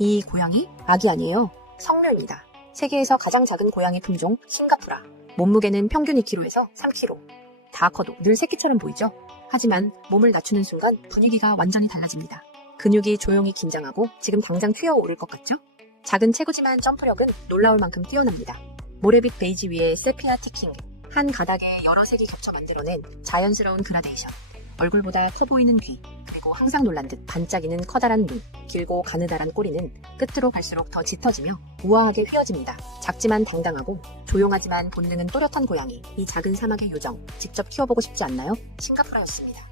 이 고양이 아기 아니에요. 성묘입니다. 세계에서 가장 작은 고양이 품종 싱가푸라. 몸무게는 평균 2kg에서 3kg. 다 커도 늘 새끼처럼 보이죠? 하지만 몸을 낮추는 순간 분위기가 완전히 달라집니다. 근육이 조용히 긴장하고 지금 당장 튀어오를 것 같죠? 작은 체구지만 점프력은 놀라울 만큼 뛰어납니다. 모래빛 베이지 위에 세피아 티킹. 한 가닥에 여러 색이 겹쳐 만들어낸 자연스러운 그라데이션. 얼굴보다 커 보이는 귀, 그리고 항상 놀란 듯 반짝이는 커다란 눈, 길고 가느다란 꼬리는 끝으로 갈수록 더 짙어지며 우아하게 휘어집니다. 작지만 당당하고 조용하지만 본능은 또렷한 고양이. 이 작은 사막의 요정, 직접 키워보고 싶지 않나요? 싱가포르였습니다.